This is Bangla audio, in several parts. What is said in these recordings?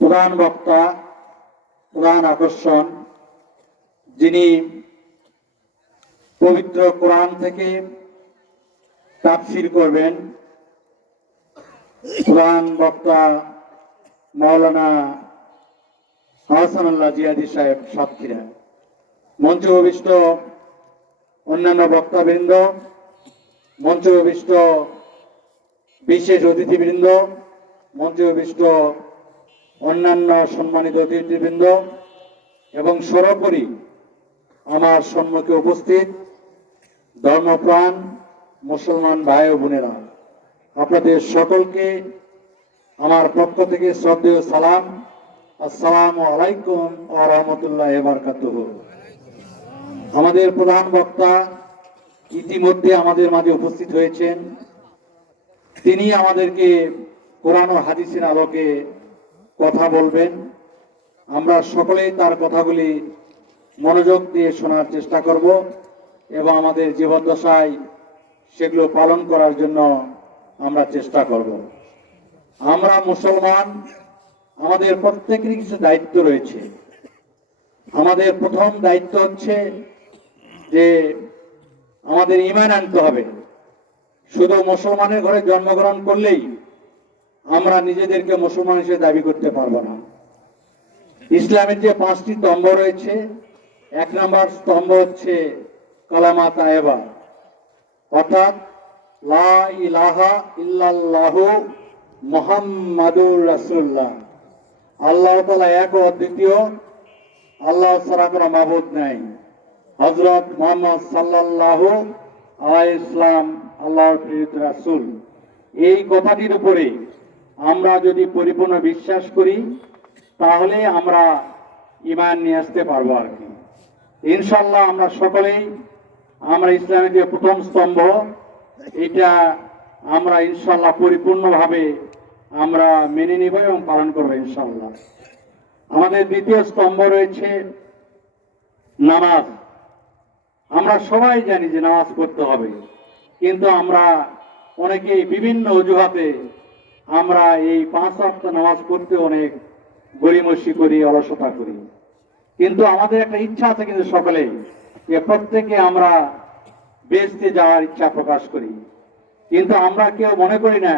প্রধান বক্তা, প্রধান আকর্ষণ, যিনি পবিত্র কোরআন থেকে তাফসির করবেন, প্রধান বক্তা মাওলানা আহসানুল্লাহ জিয়াদি সাহেব সাতক্ষীরা। মঞ্চে অভিষ্ট অন্যান্য বক্তাবৃন্দ মঞ্চে অভিষ্ট বিশেষ অতিথিবৃন্দ মঞ্চে অভিষ্ট অন্যান্য সম্মানিত অতিথিবৃন্দ এবং সর্বোপরি আমার সম্মুখে উপস্থিত ধর্মপ্রাণ মুসলমান ভাই ও বোনেরা, আপনাদের সকলকে আমার পক্ষ থেকে শ্রদ্ধেয় সালাম। আসসালাম আলাইকুম ও রহমতুল্লাহ বারকাতুহ। আমাদের প্রধান বক্তা ইতিমধ্যে আমাদের মাঝে উপস্থিত হয়েছেন। তিনি আমাদেরকে কোরআন ও হাদিসের আলোকে কথা বলবেন। আমরা সকলেই তার কথাগুলি মনোযোগ দিয়ে শোনার চেষ্টা করব এবং আমাদের জীবদ্দশায় সেগুলো পালন করার জন্য আমরা চেষ্টা করব। আমরা মুসলমান, আমাদের প্রত্যেকেরই কিছু দায়িত্ব রয়েছে। আমাদের প্রথম দায়িত্ব হচ্ছে যে আমাদের ইমান আনতে হবে। শুধু মুসলমানের ঘরে জন্মগ্রহণ করলেই আমরা নিজেদেরকে মুসলমান হিসেবে দাবি করতে পারব না। ইসলামের যে পাঁচটি স্তম্ভ রয়েছে, এক নম্বর স্তম্ভ হচ্ছে কালামা তায়েবা অর্থাৎ, লা ইল্লাল্লাহু মোহাম্মদুর রাসূলুল্লাহ। আল্লাহ তাআলা এক ও আল্লাহ ছাড়া কোনো নাই। হযরত মুহাম্মদ সাল্লাল্লাহু আলাইহি ইসলাম আল্লাহর প্রেরিত রাসূল। এই কথাটির উপরে আমরা যদি পরিপূর্ণ বিশ্বাস করি, তাহলে আমরা ইমান নিয়ে আসতে পারব আর কি। ইনশাল্লাহ আমরা সকলেই আমরা ইসলামের যে প্রথম স্তম্ভ, এটা আমরা ইনশাল্লাহ পরিপূর্ণভাবে আমরা মেনে নিব এবং পালন করব ইনশাল্লাহ আমাদের দ্বিতীয় স্তম্ভ রয়েছে নামাজ। আমরা সবাই জানি যে নামাজ পড়তে হবে, কিন্তু আমরা অনেকেই বিভিন্ন অজুহাতে আমরা এই পাঁচ অক্ট নামাজ পড়তে অনেক গড়িমসি করি, অলসতা করি। কিন্তু আমাদের একটা ইচ্ছা আছে কিন্তু সকলেই যে প্রত্যেকে আমরা বেসতে যাওয়ার ইচ্ছা প্রকাশ করি। কিন্তু আমরা কেউ মনে করি না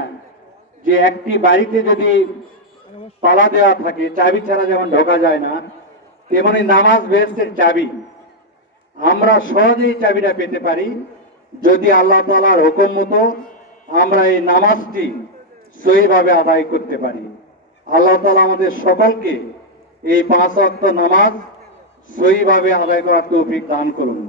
যে একটি বাড়িতে যদি তালা দেওয়া থাকে, চাবি ছাড়া যেমন ঢোকা যায় না, তেমনি নামাজ বেহেস্তের চাবি। আমরা সহজেই চাবিটা পেতে পারি। যদি আল্লাহ তালার হুকুম মতো আমরা এই নামাজটি সহিভাবে আদায় করতে পারি। আল্লাহ তালা আমাদের সকলকে এই পাঁচ অক্ত নামাজ সহিভাবে আদায় করার তৌফিক দান করুন।